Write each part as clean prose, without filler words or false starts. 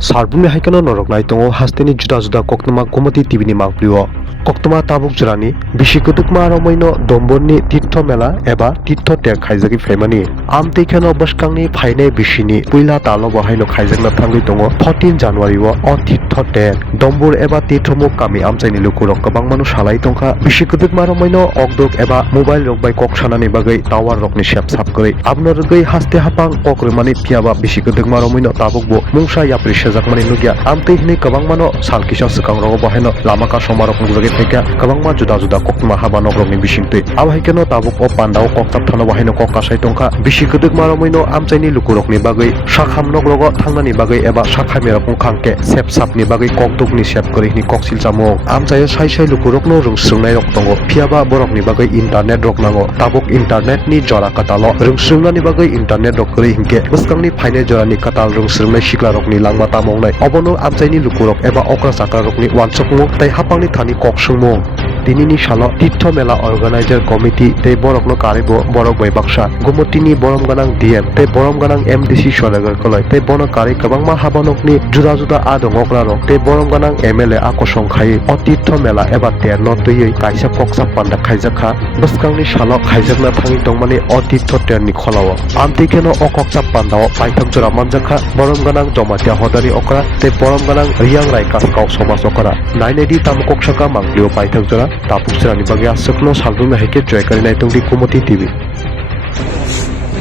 Sarbumi haikano noroknai tongo hasteni juda koktoma gomati tibini mangplio koktoma tabuk jurani bishikutukma aromoino dombonni tirtho mela eba tirtho tek khaijagi phaimani amtei kheno bashkangni phainai bishini puila talo bahaino khaijakna thangui tongo 14 January o tirtho tek dombur eba tirthomuk kami amchaini lukurok kabang manu salai tongkha bishikutukma aromoino okdok eba mobile rok bai koksanani bagai tower rokni shap sap kori abno rgai haste hapang kokremani piaba bishikutukma aromoino tabukbo mungsa yapri jakmani nugya amtei hini kabangmano salkisa sikang rogo bahaino lamaka somarok mungjagi theka kabangma juda koktoma habanok rokni bisingtui abhaikeno tabuk o pandao koktap thano bahaino kokkasai tongkha bisikuduk maromoino amchaini lukurokni bagai sakhamnok rogo thangnani bagai eba sakhamirok khangke sep sapni bagai kokdukni sep kori hini koksil chamung amchaio sai lukurokno rungsrungnai rok tongo phiaba borokni bagai internet rok nango tabuk internet ni jora katalo rungsrungnani bagai internet rok kori hingke bwskangni phaine jorani katal rungsrungnai sikla rokni langma mongnai obono amchaini lukurok eba okra sakra rokni wansokmu tai hapangni thani koksungmung tinini salo tirtho mela organizer committee tei borokno karibo borok bai baksa gumotini borom ganang dm tei borom ganang mdc sodagar kolai tei bono kari kabangma habanokni juda adongokra rok tei borom ganang mla akosong khai o tirtho mela eba terno tui kaisa koksa panda khaijakha bwskangni salo khaijakna thangi tongmani o tirtho terni kholao amtikeno o koksa pandao paithak jora manjakha borom ganang jomatia hodari okra tei borom ganang riyang rai kaskau somas okra nainedi tamkok saka manglio paithak jora tapuk serani bagi asukno salbumi haike joykari naitongdi kumoti tv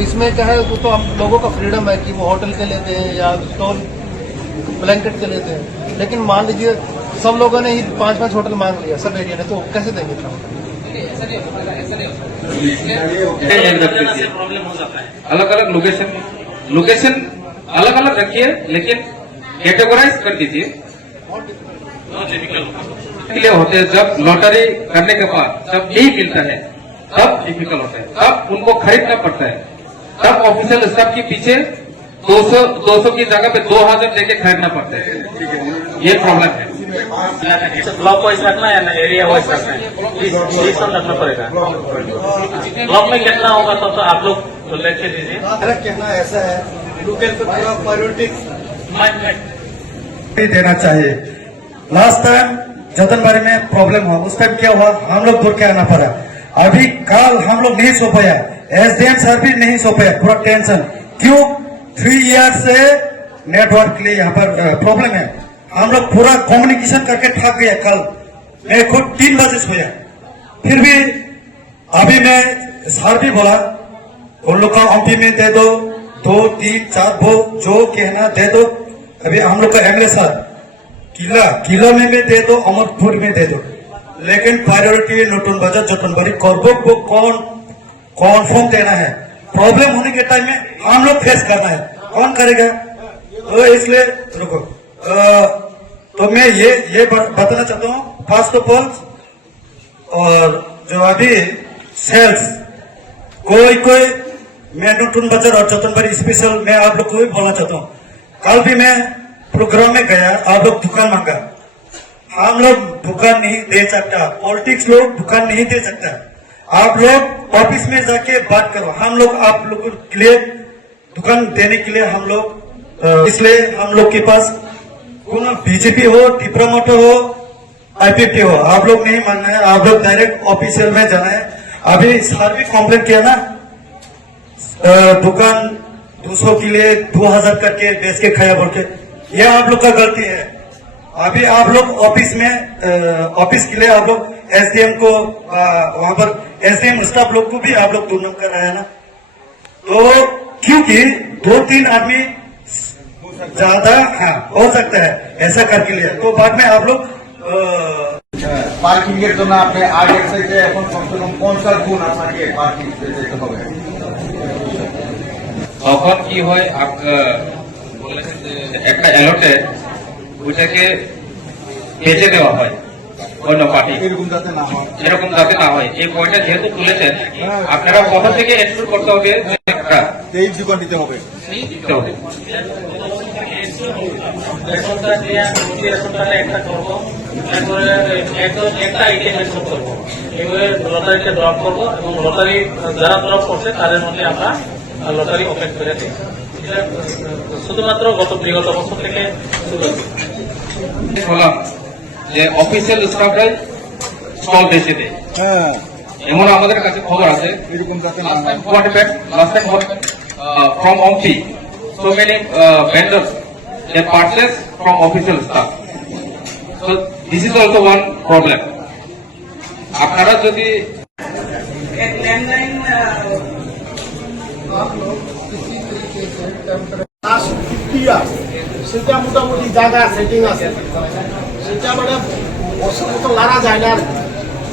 इसमें क्या है वो तो हम लोगों का freedom है कि वो होटल के लेते हैं या स्टॉल ब्लैंकेट के लेते हैं, लेकिन मान लीजिए सब लोगों ने ही 5-5 होटल मांग लिया सब एरिया ने, तो कैसे देंगे? अलग अलग लोकेशन अलग अलग रखिए, लेकिन कैटेगराइज कर दीजिए। लिए होते हैं जब लॉटरी करने के बाद जब यही मिलता है तब डिफिकल्ट होता है, तब उनको खरीदना पड़ता है, तब ऑफिशियल स्टाफ के पीछे 200 की जगह पे 2000 लेके खरीदना पड़ता है। ये प्रॉब्लम है। ब्लॉक वाइज रखना है ना एरिया वाइज रखना है, डिसीजन रखना पड़ेगा। ब्लॉक में कितना होगा तब तो आप लोग लिख के दीजिए। मेरा कहना ऐसा है, लोकल पे पूरा प्रायोरिटी देना चाहिए। लास्ट टाइम जतनबारी में प्रॉब्लम हुआ, उस टाइम क्या हुआ, हम लोग दूर के आना पड़ा। अभी कल हम लोग नहीं सो पाया, एसडीएम सर भी नहीं सो पाया, पूरा टेंशन। क्यों? 3 ईयर से नेटवर्क के लिए यहाँ पर प्रॉब्लम है। हम लोग पूरा कम्युनिकेशन करके थक गया। कल मैं खुद 3 बजे सोया, फिर भी अभी मैं सर भी बोला उन लोग का एमपी में दे दो, 2, 3, 4 वो जो कहना दे दो। अभी हम लोग का एमएलए सर किला में भी दे दो, अमरपुर में दे दो, लेकिन प्रायोरिटी नूतन बाजार जतनबारी करबो को कौन फॉर्म देना है। प्रॉब्लम होने के टाइम में हम लोग फेस करना है, कौन करेगा? तो इसलिए रुको, तो मैं ये बताना चाहता हूँ। फर्स्ट ऑफ ऑल, और जो अभी सेल्स कोई मैं नूतन बाजार और जतनबारी स्पेशल मैं आप लोग को भी बोलना चाहता हूँ। कल भी मैं प्रोग्राम में गया, आप लोग दुकान मांगा, हम लोग दुकान नहीं दे सकता, पॉलिटिक्स लोग दुकान नहीं दे सकता। आप लोग ऑफिस में जाके बात करो, हम लोग आप लोग के लिए दुकान देने के लिए हम लोग, इसलिए हम लोग के पास बीजेपी हो, डिप्लोमेटो हो, आईपीपी हो, आप लोग नहीं मानना है, आप लोग डायरेक्ट ऑफिशियल में जाना है। अभी सर भी कंप्लेंट किया ना, दुकान 200 के लिए 2000 करके बेच के खाया बोल के, यह आप लोग का गलती है। अभी आप लोग ऑफिस में ऑफिस के लिए आप लोग एसडीएम को वहां पर एसडीएम स्टाफ लोग को भी आप लोग टूर्नामेंट कर रहे हैं ना, तो क्योंकि 2-3 आदमी ज्यादा हो सकता है ऐसा करके लिए, तो बाद में आप लोग পার্কিং এর জন্য আপনি আগে থেকে এখন কমসে কম 50 গুণ আপনাকে পার্কিং দিতে হবে। তখন কি হয়, বলেছেন যে একটা অ্যালটে ওইটাকে বেঁচে দেওয়া হয় অন্য পার্টি, এরকম যাতে না হয়। এই পয়েন্টটা যেহেতু তুলেছেন, আপনারা কোথা থেকে এনশিওর করতে হবে যে এই দোকান দিতে হবে। একটা করবো, একটা আইটেম মেনশন করবো, এবারে লটারিটা ড্রপ করবো এবং লটারি যারা ড্রপ করছে তাদের মধ্যে আমরা লটারি ওপেন করে দিই। শুধুমাত্র বিগত বছর থেকে শুরু হয়েছে। বললাম যে অফিসিয়াল স্টাফরাই স্টল বেঁচে দেয়, এমন আমাদের কাছে খবর আছে। এরকম যাতে না Last হয়। time what happened? Last time what happened? From OMPI, so many vendors they purchase from official staff. So this is also one problem. আপনারা যদি एक लैंडलाइन লাস্ট 50 ইয়ার্স সেটা মোটামুটি জায়গা সেটিং আছে, সেটা মানে বছর মতো লারা যায় না আর কি।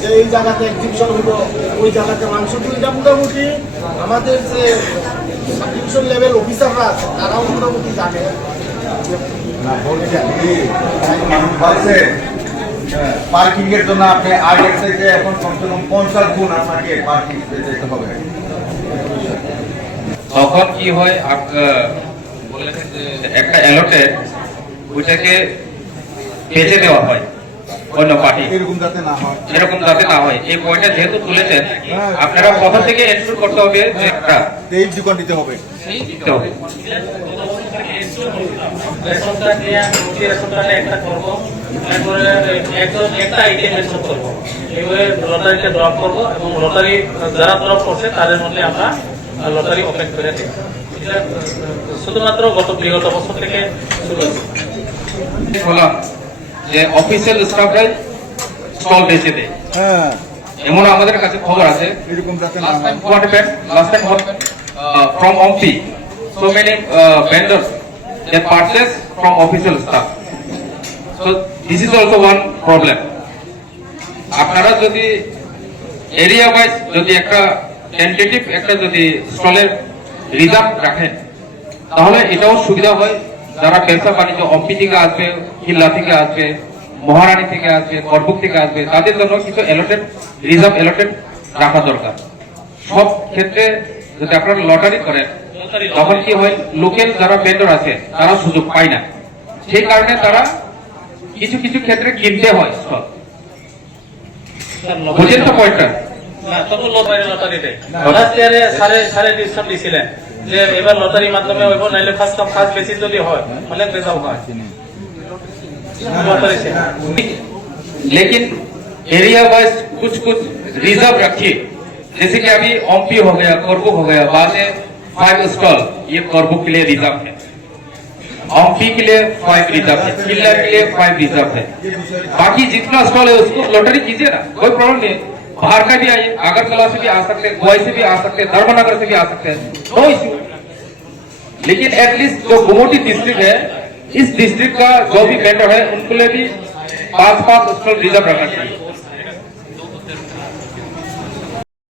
যে এই জায়গাতে এক্সিবিশন হলো, ওই জায়গাতে মাংস তো এটা মোটামুটি আমাদের যে সাবডিভিশন লেভেল অফিসাররা আছে তারাও মোটামুটি জানে। না বলছি কি মানুষ ভাবছে পার্কিং এর জন্য আপনি আগের থেকে এখন কমসে কম 50 গুণ আপনাকে পার্কিং স্পেস দিতে হবে। তখন কি হয় বলেছেন যে একটা অ্যালটেড ওইটাকে বেচে দেওয়া হয় অন্য পার্টি, এরকম যাতে না হয়। এরকম যাতে না হয়। এই পয়েন্টটা যেহেতু তুলেছেন, আপনারা প্রথম থেকে এনশিওর করতে হবে যে একটা তেইশ দোকান দিতে হবে। দিতে হবে। রেশন কার্ড নিয়ে রেশন কার্ডে একটা করবো, তারপরে একটা আইটেম মেনশন করবো, এইভাবে লটারিতে ড্রপ করবো এবং লটারি যারা ড্রপ করছে তাদের মধ্যে আমরা লটারি ওপেন করে দিই। এটা শুধুমাত্র বিগত বছর থেকে শুরু হয়েছে। বললাম যে অফিসিয়াল স্টাফরাই স্টল বেঁচে দেয়, এমন আমাদের কাছে খবর আছে। এরকম যাতে না Last হয়। time what happened? Last time what happened? From OMPI, so many vendors they purchase from official staff. So this is also one problem. আপনারা যদি এরিয়া ওয়াইজ যদি একটা টেন্টেটিভ একটা যদি স্টলের রিজার্ভ রাখেন, তাহলে এটাও সুবিধা হয়। যারা ব্যবসা বাণিজ্য অম্পি থেকে আসবে, কিল্লা থেকে আসবে, মহারানী থেকে আসবে, করবুক থেকে আসবে, তাদের জন্য কিছু অ্যালোটেড রিজার্ভ অ্যালোটেড রাখা দরকার। সব ক্ষেত্রে যদি আপনারা লটারি করেন, তখন কি হয়, লোকাল যারা ভেন্ডর আছে তারা সুযোগ পায় না, সেই কারণে তারা কিছু কিছু ক্ষেত্রে কিনতে হয় স্টল। বুঝেন তো পয়েন্টটা? না, তখন লটারি দেয়। লাস্ট ইয়ারে সাড়ে ডিসকাউন্ট দিয়েছিলেন যে এবার লটারির মাধ্যমে হইব, নাইলে ফার্স্ট কাম ফার্স্ট বেসিস যদি হয় অনেক রেজাল্ট হয়। লটারি से लेकिन एरिया वाइज कुछ कुछ रिजर्व रखिए। जैसे कि अभी ओमपी हो गया, करबुक हो गया, बाद में 5 स्टॉल ये करबुक के लिए रिजर्व है, ओमपी के लिए 5 रिजर्व है, किला के लिए 5 रिजर्व है। बाकी जितना स्टॉल है उसको लॉटरी कीजिए ना, कोई प्रॉब्लम नहीं। बाहर का भी आइए, अगरतला से भी आ सकते हैं, गोवा से भी आ सकते हैं, धर्मनगर से भी आ सकते हैं, नो इश्यू। लेकिन एटलीस्ट जो गुमोटी डिस्ट्रिक्ट है, इस डिस्ट्रिक्ट का जो भी वेंडर है उनको लिए भी 5 स्टॉल रिजर्व रखना चाहिए।